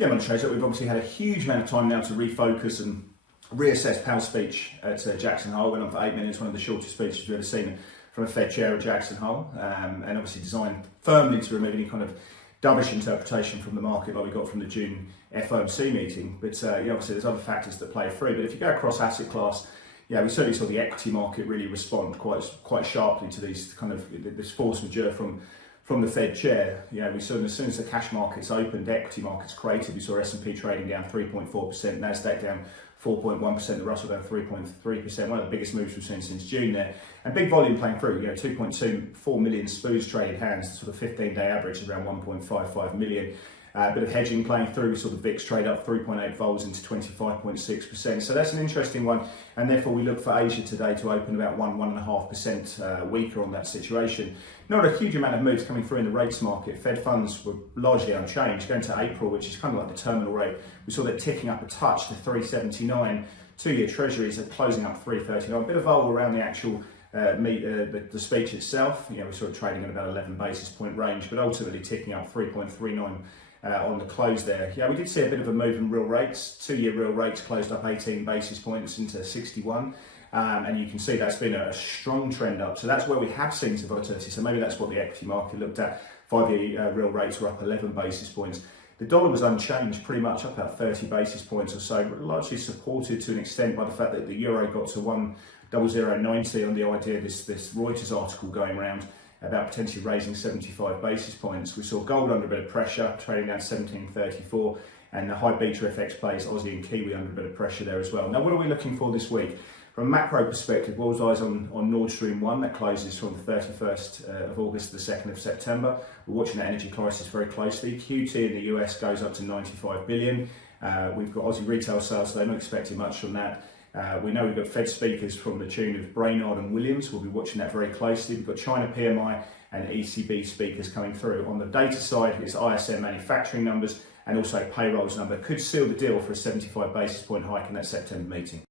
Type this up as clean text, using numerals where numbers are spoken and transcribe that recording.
Yeah, money traders, we've obviously had a huge amount of time now to refocus and reassess Powell's speech at Jackson Hole. Went on for 8 minutes, one of the shortest speeches we've ever seen from a Fed chair at Jackson Hole, and obviously designed firmly to remove any kind of dovish interpretation from the market like we got from the June FOMC meeting. But obviously there's other factors that play through. But if you go across asset class, we certainly saw the equity market really respond quite sharply to these kind of this force majeure from the Fed chair. We saw as soon as the cash markets opened, equity markets created. We saw S&P trading down 3.4%, Nasdaq down 4.1%, the Russell down 3.3%. One of the biggest moves we've seen since June there, and big volume playing through. 2.24 million SPOs traded hands, sort of 15-day average around 1.55 million. A bit of hedging playing through. We saw the VIX trade up 3.8 vols into 25.6%. So that's an interesting one, and therefore we look for Asia today to open about 1.5% weaker on that situation. Not a huge amount of moves coming through in the rates market. Fed funds were largely unchanged going to April, which is kind of like the terminal rate. We saw that ticking up a touch to 3.79. 2-year treasuries are closing up 3.39. A bit of vol around the actual the speech itself. We saw it trading at about 11 basis point range, but ultimately ticking up 3.39 on the close there. We did see a bit of a move in real rates. 2-year real rates closed up 18 basis points into 61. And you can see that's been a strong trend up. So that's where we have seen some volatility. So maybe that's what the equity market looked at. 5-year real rates were up 11 basis points. The dollar was unchanged, pretty much up about 30 basis points or so, but largely supported to an extent by the fact that the euro got to 1.0090 on the idea of this Reuters article going around about potentially raising 75 basis points. We saw gold under a bit of pressure, trading down 17.34, and the high beta FX plays Aussie and Kiwi under a bit of pressure there as well. Now, what are we looking for this week? From a macro perspective, all's eyes on Nord Stream 1, that closes from the 31st of August to the 2nd of September. We're watching that energy crisis very closely. QT in the US goes up to 95 billion. We've got Aussie retail sales, so they're not expecting much from that. We know we've got Fed speakers from the tune of Brainard and Williams. We'll be watching that very closely. We've got China PMI and ECB speakers coming through. On the data side, it's ISM manufacturing numbers and also payrolls number. Could seal the deal for a 75 basis point hike in that September meeting.